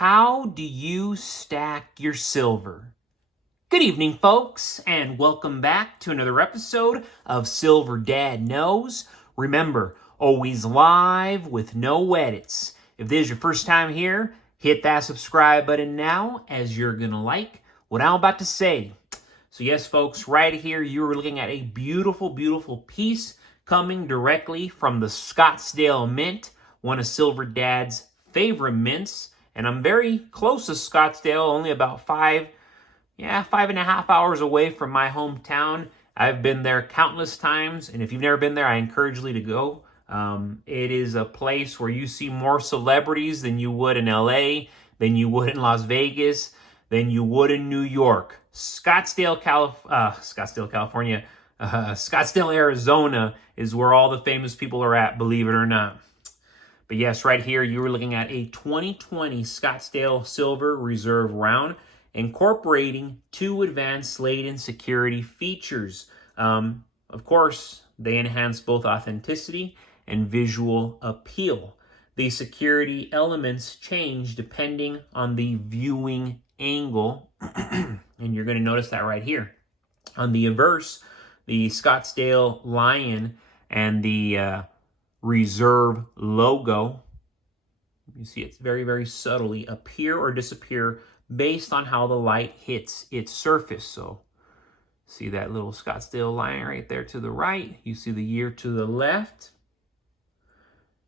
How do you stack your silver? Good evening, folks, and welcome back to another episode of Silver Dad Knows. Remember, always live with no edits. If this is your first time here, hit that subscribe button now, as you're going to like what I'm about to say. So yes, folks, right here you're looking at a beautiful, beautiful piece coming directly from the Scottsdale Mint, one of Silver Dad's favorite mints. And I'm very close to Scottsdale, only about 5.5 hours away from my hometown. I've been there countless times, and if you've never been there, I encourage you to go. It is a place where you see more celebrities than you would in LA, than you would in Las Vegas, than you would in New York. Scottsdale, California, Scottsdale, Arizona is where all the famous people are at, believe it or not. But yes, right here, you were looking at a 2020 Scottsdale Silver Reserve round, incorporating 2 advanced laden security features. Of course, they enhance both authenticity and visual appeal. The security elements change depending on the viewing angle, and you're going to notice that right here. On the reverse, the Scottsdale Lion and the Reserve logo, you see it's very, very subtly appear or disappear based on how the light hits its surface. So see that little Scottsdale Lion right there to the right. You see the year to the left.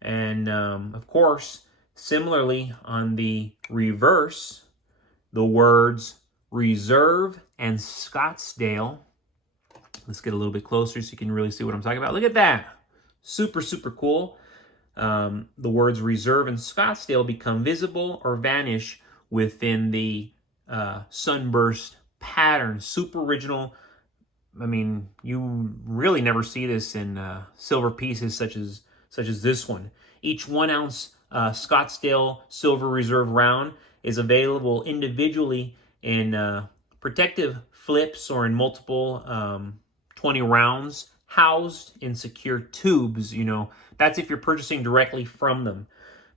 And of course, similarly on the reverse, the words Reserve and Scottsdale. Let's get a little bit closer so you can really see what I'm talking about. Look at that. Super, super cool. The words Reserve and Scottsdale become visible or vanish within the sunburst pattern. Super original. I mean, you really never see this in silver pieces such as this one. Each 1 ounce Scottsdale Silver Reserve round is available individually in protective flips or in multiple 20 rounds, housed in secure tubes. That's if you're purchasing directly from them.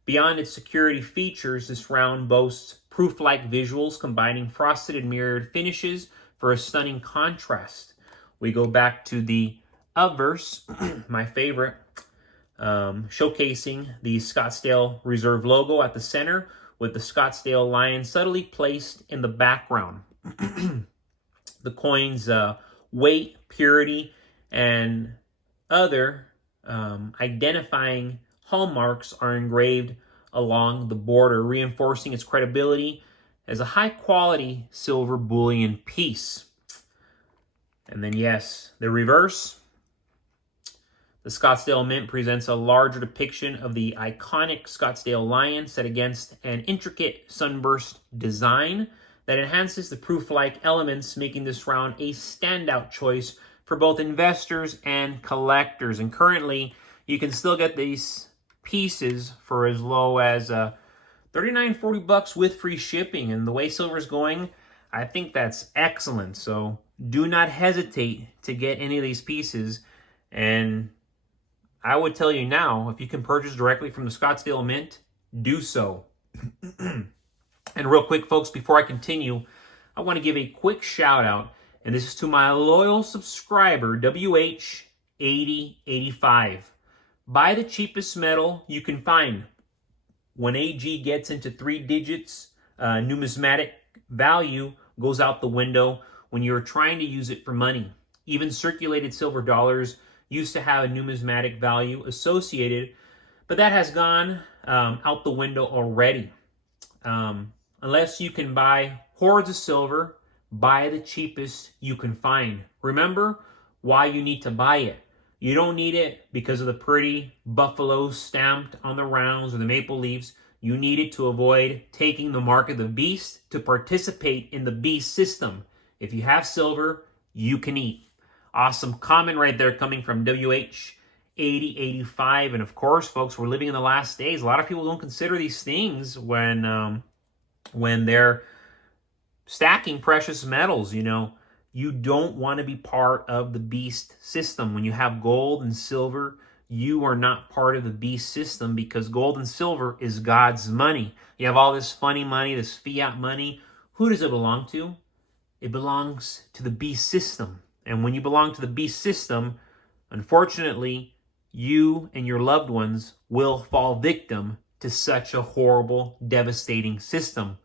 Beyond its security features, this round boasts proof-like visuals combining frosted and mirrored finishes for a stunning contrast. We go back to the obverse, my favorite, showcasing the Scottsdale Reserve logo at the center with the Scottsdale Lion subtly placed in the background. The coin's weight, purity, and other identifying hallmarks are engraved along the border, reinforcing its credibility as a high-quality silver bullion piece. And then, yes, the reverse. The Scottsdale Mint presents a larger depiction of the iconic Scottsdale Lion set against an intricate sunburst design that enhances the proof-like elements, making this round a standout choice for both investors and collectors. And currently, you can still get these pieces for as low as $39-40 with free shipping. And the way silver's going, I think that's excellent. So do not hesitate to get any of these pieces. And I would tell you now, if you can purchase directly from the Scottsdale Mint, do so. And real quick, folks, before I continue, I want to give a quick shout out. And this is to my loyal subscriber, WH8085. Buy the cheapest metal you can find. When AG gets into 3 digits, numismatic value goes out the window when you're trying to use it for money. Even circulated silver dollars used to have a numismatic value associated, but that has gone out the window already. Unless you can buy hordes of silver, buy the cheapest you can find. Remember why you need to buy it. You don't need it because of the pretty buffalo stamped on the rounds or the maple leaves. You need it to avoid taking the mark of the beast, to participate in the beast system. If you have silver, you can eat. Awesome comment right there coming from WH8085. And of course, folks, we're living in the last days. A lot of people don't consider these things when they're stacking precious metals. You don't want to be part of the beast system. When you have gold and silver, you are not part of the beast system because gold and silver is God's money. You have all this funny money, this fiat money. Who does it belong to? It belongs to the beast system. And when you belong to the beast system, unfortunately, you and your loved ones will fall victim to such a horrible, devastating system.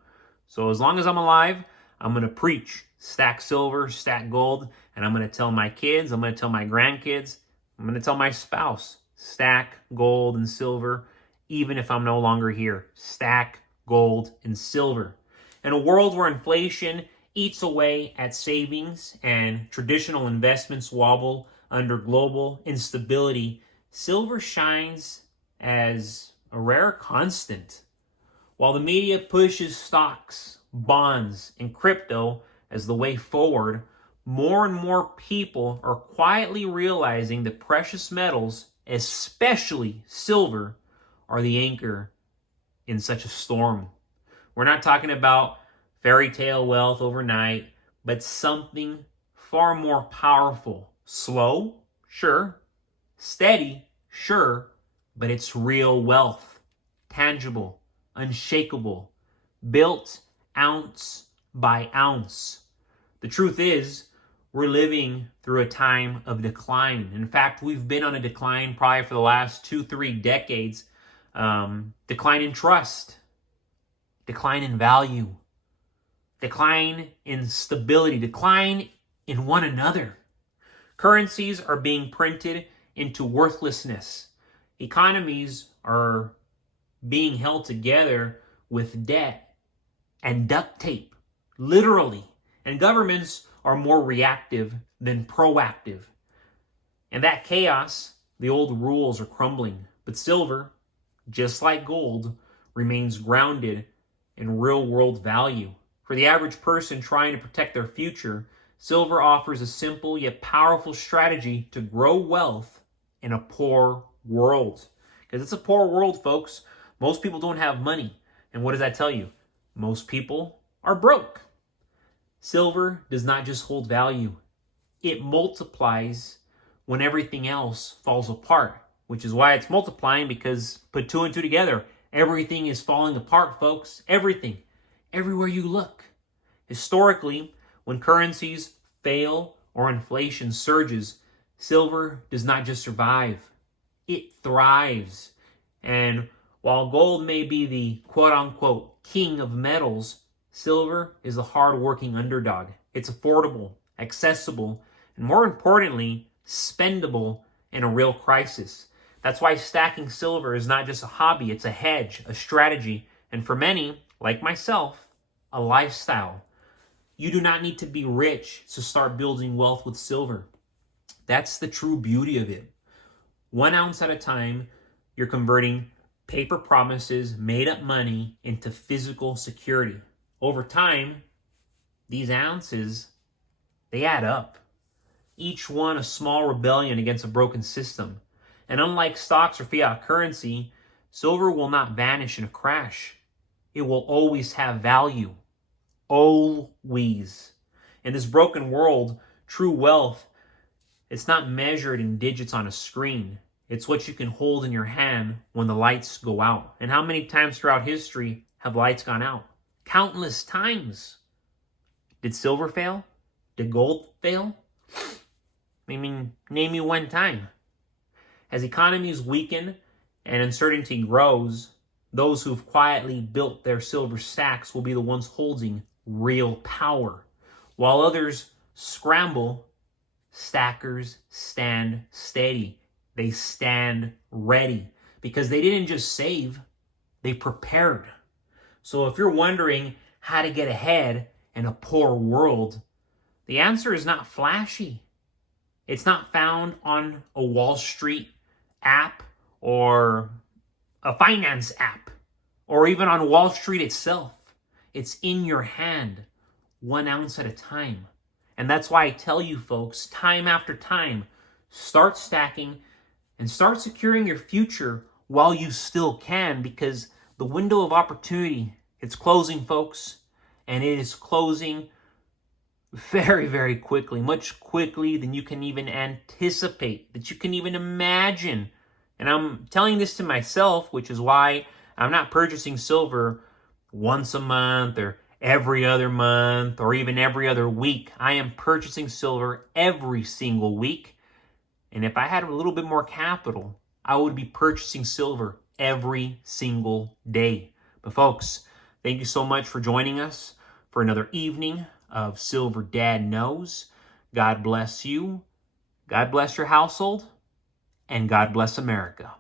So as long as I'm alive, I'm going to preach stack silver, stack gold, and I'm going to tell my kids, I'm going to tell my grandkids, I'm going to tell my spouse, stack gold and silver, even if I'm no longer here. Stack gold and silver. In a world where inflation eats away at savings and traditional investments wobble under global instability, silver shines as a rare constant. While the media pushes stocks, bonds, and crypto as the way forward, more and more people are quietly realizing that precious metals, especially silver, are the anchor in such a storm. We're not talking about fairy tale wealth overnight, but something far more powerful. Slow, sure. Steady, sure. But it's real wealth. Tangible, unshakable, built ounce by ounce. The truth is, we're living through a time of decline. In fact, we've been on a decline probably for the last 2-3 decades. Decline in trust, decline in value, decline in stability, decline in one another. Currencies are being printed into worthlessness. Economies are being held together with debt and duct tape, literally. And governments are more reactive than proactive. In that chaos, the old rules are crumbling. But silver, just like gold, remains grounded in real-world value. For the average person trying to protect their future, silver offers a simple yet powerful strategy to grow wealth in a poor world. Because it's a poor world, folks. Most people don't have money. And what does that tell you? Most people are broke. Silver does not just hold value. It multiplies when everything else falls apart, which is why it's multiplying, because put 2 and 2 together, everything is falling apart, folks. Everything. Everywhere you look. Historically, when currencies fail or inflation surges, silver does not just survive. It thrives. And while gold may be the quote-unquote king of metals, silver is the hard-working underdog. It's affordable, accessible, and more importantly, spendable in a real crisis. That's why stacking silver is not just a hobby, it's a hedge, a strategy, and for many, like myself, a lifestyle. You do not need to be rich to start building wealth with silver. That's the true beauty of it. 1 ounce at a time, you're converting paper promises, made-up money into physical security. Over time, these ounces, they add up. Each one a small rebellion against a broken system. And unlike stocks or fiat currency, silver will not vanish in a crash. It will always have value. Always. In this broken world, true wealth, it's not measured in digits on a screen. It's what you can hold in your hand when the lights go out. And how many times throughout history have lights gone out? Countless times. Did silver fail? Did gold fail? I mean, name me one time. As economies weaken and uncertainty grows, those who've quietly built their silver stacks will be the ones holding real power. While others scramble, stackers stand steady. They stand ready because they didn't just save, they prepared. So if you're wondering how to get ahead in a poor world, the answer is not flashy. It's not found on a Wall Street app or a finance app or even on Wall Street itself. It's in your hand, 1 ounce at a time. And that's why I tell you folks, time after time, start stacking and start securing your future while you still can, because the window of opportunity, it's closing, folks, and it is closing very, very quickly, much quickly than you can even anticipate, that you can even imagine. And I'm telling this to myself, which is why I'm not purchasing silver once a month or every other month or even every other week. I am purchasing silver every single week. And if I had a little bit more capital, I would be purchasing silver every single day. But folks, thank you so much for joining us for another evening of Silver Dad Knows. God bless you. God bless your household. And God bless America.